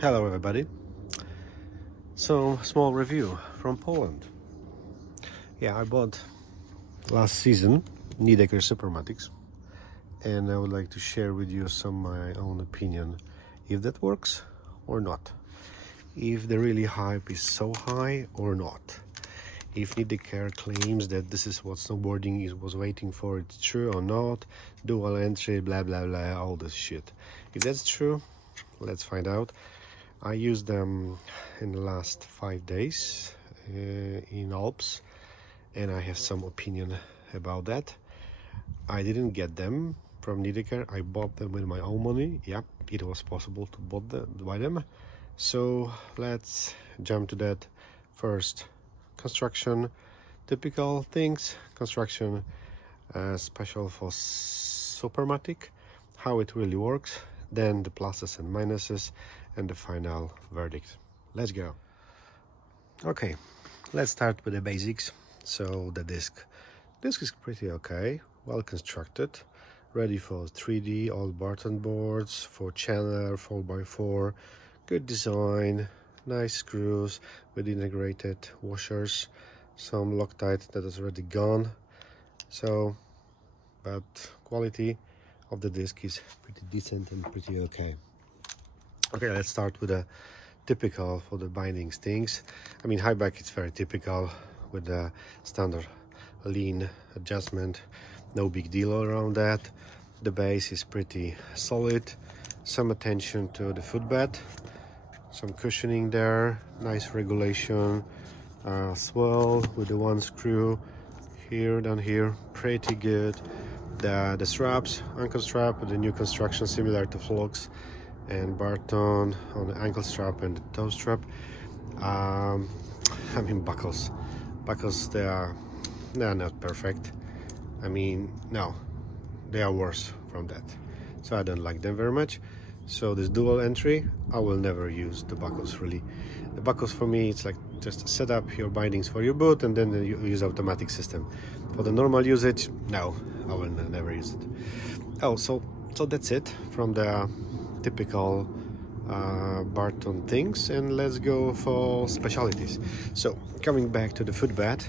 Hello everybody. So, small review from Poland. Yeah, I bought last season Nidecker Supermatics, and I would like to share with you some my own opinion if that works or not. If the really hype is so high or not. If Nidecker claims that this is what snowboarding was waiting for, it's true or not. Dual entry, blah blah blah, all this shit. If that's true, let's find out. I used them in the last 5 days in Alps, and I have some opinion about that. I didn't get them from Nidecker. I bought them with my own money. Yep, it was possible to buy them. So let's jump to that. First, construction, typical things. Construction special for Supermatic, how it really works, then the pluses and minuses, and the final verdict. Let's go. Okay, let's start with the basics. So the disc is pretty okay, well constructed, ready for 3D, all Barton boards, for Chandler 4x4, good design, nice screws with integrated washers, some Loctite that is already gone. So, but quality of the disc is pretty decent and pretty okay. Okay, let's start with the typical for the bindings things. I mean, high back is very typical with the standard lean adjustment, no big deal around that. The base is pretty solid, some attention to the footbed, some cushioning there, nice regulation, swell with the one screw here, down here, pretty good. The straps, ankle strap with the new construction similar to Flux, and Barton on the ankle strap and the toe strap. I mean, buckles, they're not perfect. I mean, no, they are worse from that, so I don't like them very much. So this dual entry, I will never use the buckles really. The buckles for me, it's like just set up your bindings for your boot and then you use automatic system. For the normal usage, no, I will never use it. Oh, so that's it from the typical Barton things, and let's go for specialties. So coming back to the footbed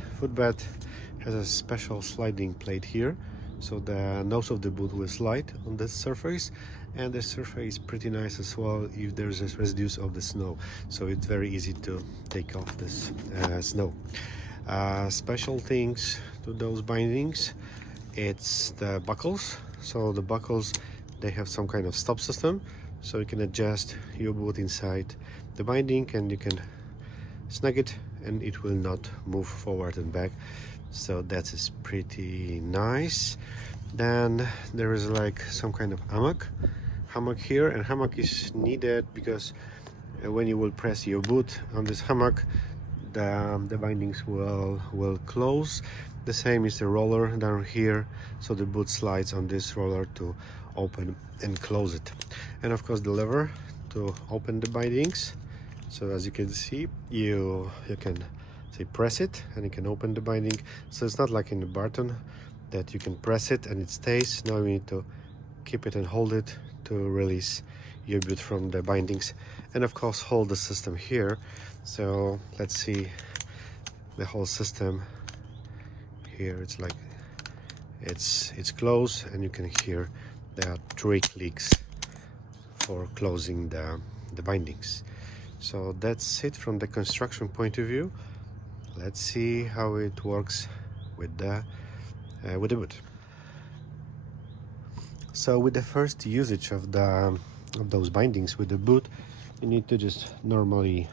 has a special sliding plate here, so the nose of the boot will slide on this surface, and the surface is pretty nice as well if there's a residue of the snow, so it's very easy to take off this snow. Special things to those bindings, it's the buckles. So the buckles, they have some kind of stop system, so you can adjust your boot inside the binding and you can snag it and it will not move forward and back. So that is pretty nice. Then there is like some kind of hammock here, and hammock is needed because when you will press your boot on this hammock, the bindings will close. The same is the roller down here, so the boot slides on this roller to open and close it. And of course the lever to open the bindings. So as you can see, you can say press it and you can open the binding. So it's not like in the Barton that you can press it and it stays. Now you need to keep it and hold it to release your boot from the bindings, and of course hold the system here. So let's see the whole system here. It's like it's closed, and you can hear there are 3 clicks for closing the bindings. So that's it from the construction point of view. Let's see how it works with the boot. So with the first usage of those bindings with the boot, you need to just normally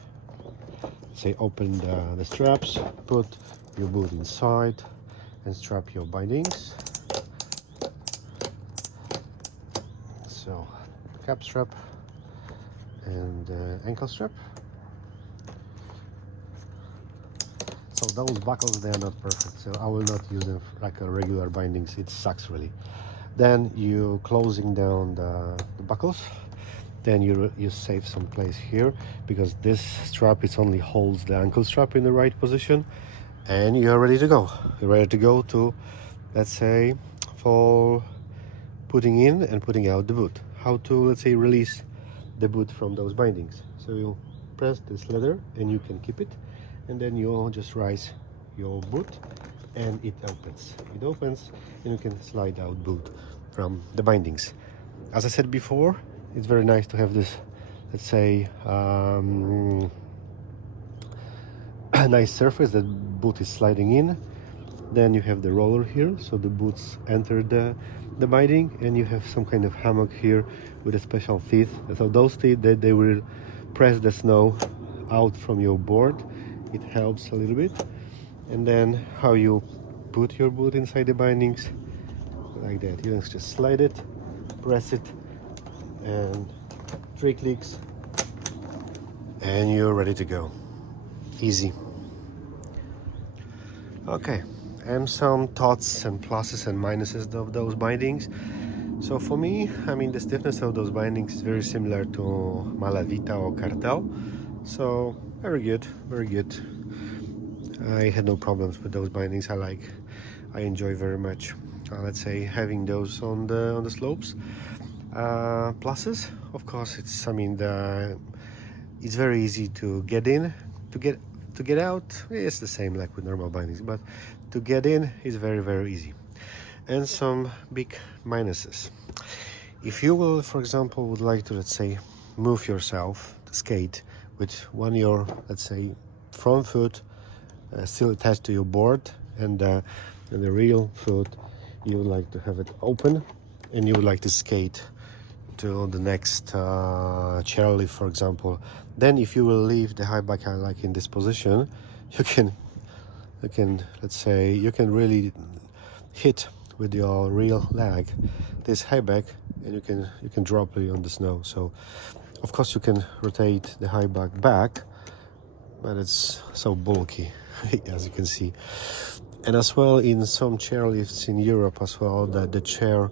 say open the straps, put your boot inside and strap your bindings. So cap strap and ankle strap. So those buckles, they are not perfect, so I will not use them like a regular bindings. It sucks really. Then you closing down the buckles. Then you save some place here, because this strap it only holds the ankle strap in the right position, and you are ready to go. You're ready to go to, let's say, for putting in and putting out the boot. How to, let's say, release the boot from those bindings. So you press this lever and you can keep it, and then you just raise your boot and it opens. It opens and you can slide out boot from the bindings. As I said before, it's very nice to have this, let's say, a nice surface that boot is sliding in. Then you have the roller here, so the boots enter the binding, and you have some kind of hammock here with a special teeth. So those teeth, they will press the snow out from your board. It helps a little bit. And then how you put your boot inside the bindings, like that. You just slide it, press it, and 3 clicks, and you're ready to go. Easy. Okay, and some thoughts and pluses and minuses of those bindings. So for me, I mean, the stiffness of those bindings is very similar to Malavita or Cartel. So very good, very good. I had no problems with those bindings. I enjoy very much, let's say, having those on the slopes. Pluses, of course, it's, I mean, it's very easy to get in. To get out, it's the same like with normal bindings, but to get in is very, very easy. And some big minuses. If you will, for example, would like to, let's say, move yourself, skate with your, let's say, front foot still attached to your board, and the real foot, you would like to have it open, and you would like to skate to the next chairlift, for example, then if you will leave the high back like in this position, you can let's say, you can really hit with your real leg this high back, and you can drop it on the snow. So of course you can rotate the high back, but it's so bulky as you can see. And as well, in some chairlifts in Europe as well, that the chair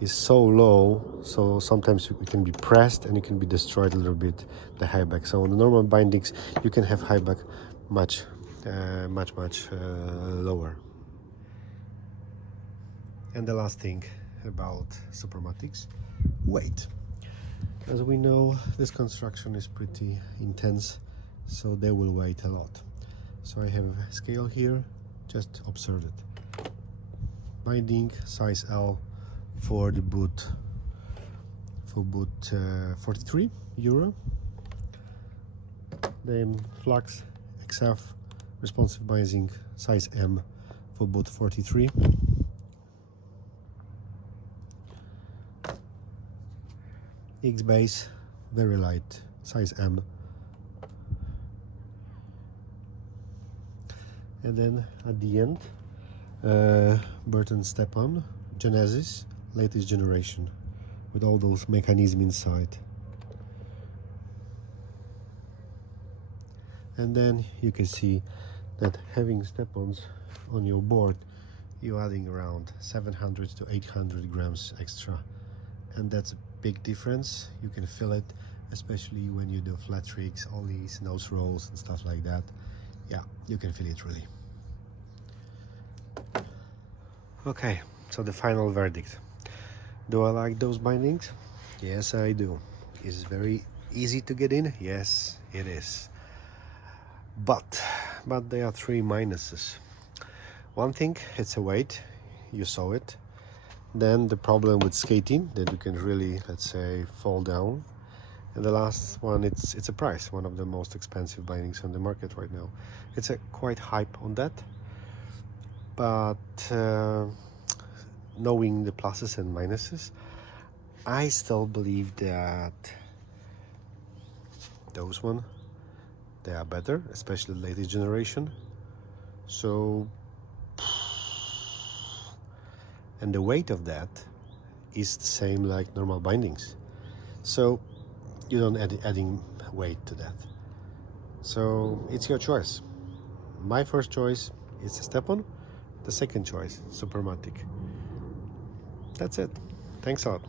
is so low, so sometimes it can be pressed and it can be destroyed a little bit, the high back. So on the normal bindings you can have high back much lower. And the last thing about Supermatics, weight. As we know, this construction is pretty intense, so they will weigh a lot. So I have a scale here, just observe it. Binding size L for the boot, 43 euro. Then Flux XF responsive binding size M for boot 43. X base very light size M. And then at the end, Burton StepOn Genesis latest generation with all those mechanisms inside. And then you can see that having StepOns on your board, you're adding around 700 to 800 grams extra, and that's a big difference. You can feel it, especially when you do flat tricks, ollies, nose rolls and stuff like that. Yeah, you can feel it really. Okay, so the final verdict. Do I like those bindings? Yes, I do. Is it very easy to get in? Yes, it is. But there are 3 minuses. One thing, it's a weight. You saw it. Then the problem with skating, that you can really, let's say, fall down. And the last one, it's a price. One of the most expensive bindings on the market right now. It's a quite hype on that. But knowing the pluses and minuses, I still believe that those one, they are better, especially the latest generation. So, and the weight of that is the same like normal bindings. So you don't adding weight to that. So it's your choice. My first choice is StepOn. The second choice, Supermatic. That's it. Thanks a lot.